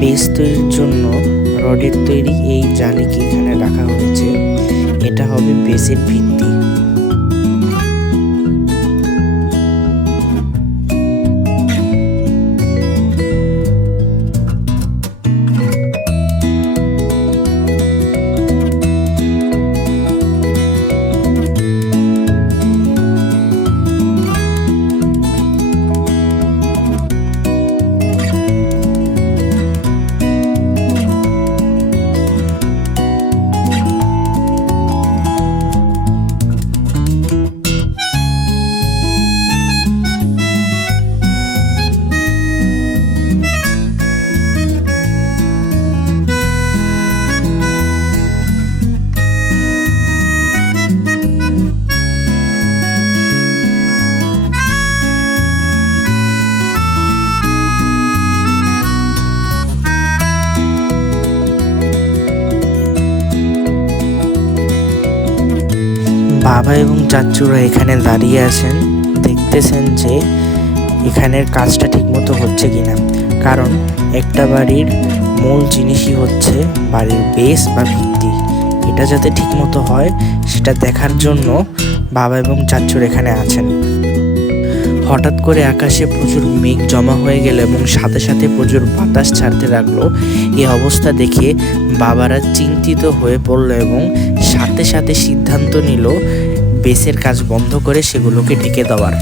Base তৈরির জন্য রডের তৈরি এই জালিকে এখানে রাখা হয়েছে। এটা হবে বেসের ভিত্তি। বাবা এবং চাচুরা এখানে দাঁড়িয়ে আছেন, দেখতেছেন যে এখানের কাজটা ঠিকমতো হচ্ছে কিনা। কারণ একটা বাড়ির মূল জিনিসই হচ্ছে বাড়ির বেস বা ভিত্তি। এটা যাতে ঠিকমতো হয় সেটা দেখার জন্য বাবা এবং চাচুরা এখানে আছেন। হঠাৎ করে আকাশে প্রচুর মেঘ জমা হয়ে গেল এবং সাথে সাথে প্রচুর বাতাস ছাড়তে লাগলো। এই অবস্থা দেখে বাবারা চিন্তিত হয়ে পড়লো এবং সাথে সাথে সিদ্ধান্ত নিল বেসের কাজ বন্ধ করে সেগুলোকে ঢেকে দেওয়ার।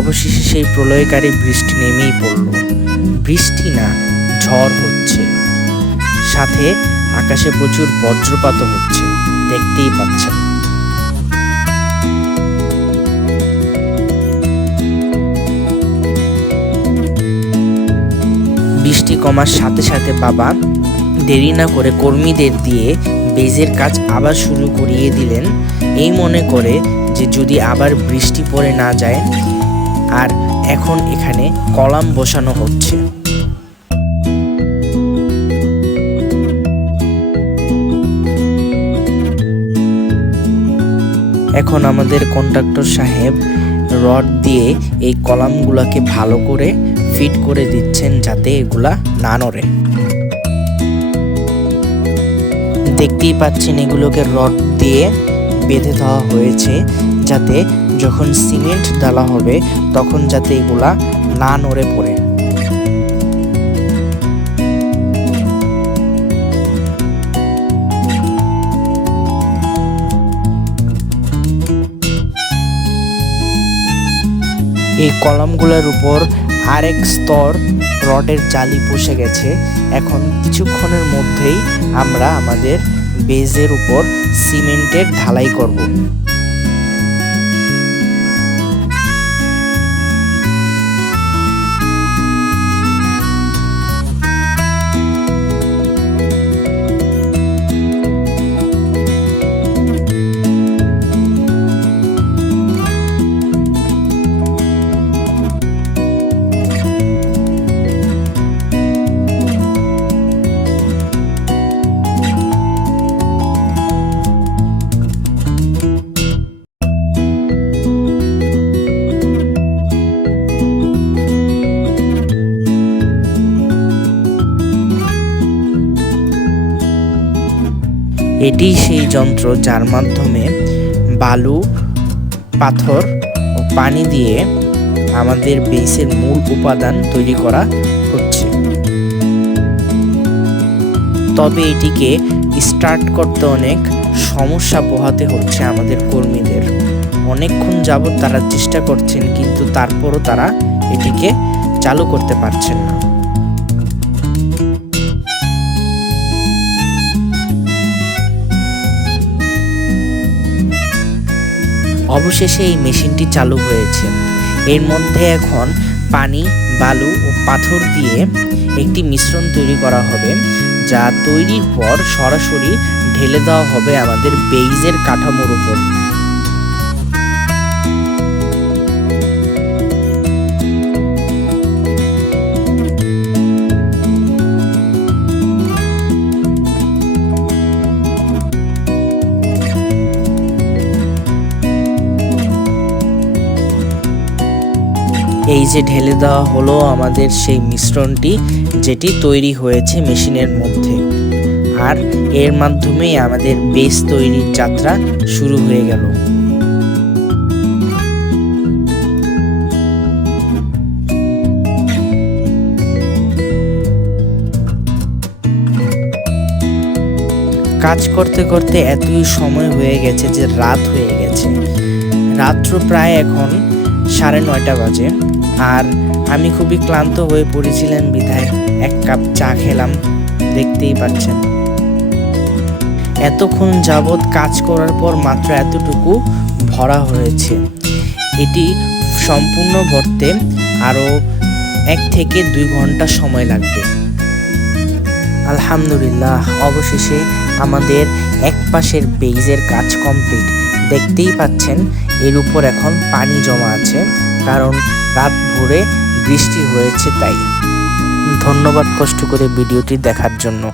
অবশেষে সেই প্রলয়কারী বৃষ্টি নেমেই পড়ল। বৃষ্টি না, ঝড় হচ্ছে, সাথে আকাশে প্রচুর বজ্রপাত হচ্ছে, দেখতেই পাচ্ছেন। বৃষ্টি কমার সাথে সাথে বাবা দেরি না করে কর্মীদের দিয়ে বেজের কাজ আবার শুরু করিয়ে দিলেন, এই মনে করে যে যদি আবার বৃষ্টি পড়ে না যায়। আর এখন এখানে কলাম বসানো হচ্ছে। এখন আমাদের কন্ট্রাক্টর সাহেব রড দিয়ে এই কলামগুলোকে ভালো করে ফিট করে দিচ্ছেন যাতে এগুলা না নড়ে। দেখতেই পাচ্ছেন এগুলোকে রড দিয়ে বেঁধে দেওয়া হয়েছে যাতে যখন সিমেন্ট ঢালা হবে তখন যাতে এগুলা না নড়ে পড়ে। এই কলামগুলোর উপর আরেক স্তর রডের জালি বসে গেছে। এখন কিছুক্ষণের মধ্যেই আমরা আমাদের বেজের উপর সিমেন্টের ঢালাই করব। এটি সেই যন্ত্র যার মাধ্যমে বালু, পাথর ও পানি দিয়ে আমাদের বেসের মূল উপাদান তৈরি করা হচ্ছে। তবে এটিকে স্টার্ট করতে অনেক সমস্যা পোহাতে হচ্ছে আমাদের কর্মীদের। অনেকক্ষণ যাবৎ তারা চেষ্টা করছেন, কিন্তু তারপরও তারা এটিকে চালু করতে পারছেন না। অবশেষে এই মেশিনটি চালু হয়েছে। এর মধ্যে এখন পানি বালু ও পাথর দিয়ে একটি মিশ্রণ তৈরি করা হবে, যা তৈরির পর সরাসরি ঢেলে দেওয়া হবে আমাদের বেইজের কাঠামোর উপর। এই যে ঢেলে দেওয়া হলো আমাদের সেই মিশ্রণটি, যেটি তৈরি হয়েছে মেশিনের মধ্যে, আর এর মাধ্যমেই আমাদের বেস তৈরির যাত্রা শুরু হয়ে গেল। কাজ করতে করতে এতই সময় হয়ে গেছে যে রাত হয়ে গেছে। রাত্র প্রায় এখন 9:30 বাজে, আর আমি খুবই ক্লান্ত হয়ে পড়েছিলাম বিধায় এক কাপ চা খেলাম। দেখতেই পাচ্ছেন এতক্ষণ যাবৎ কাজ করার পর মাত্র এতটুকু ভরা হয়েছে। এটি সম্পূর্ণ ভরতে আরও 1 থেকে 2 ঘন্টা সময় লাগবে। আলহামদুলিল্লাহ, অবশেষে আমাদের এক পাশের বেইজের কাজ কমপ্লিট। দেখতেই পাচ্ছেন এর উপর এখন পানি জমা আছে, কারণ রাত ভোরে বৃষ্টি হয়েছে তাই। ধন্যবাদ কষ্ট করে ভিডিওটি দেখার জন্য।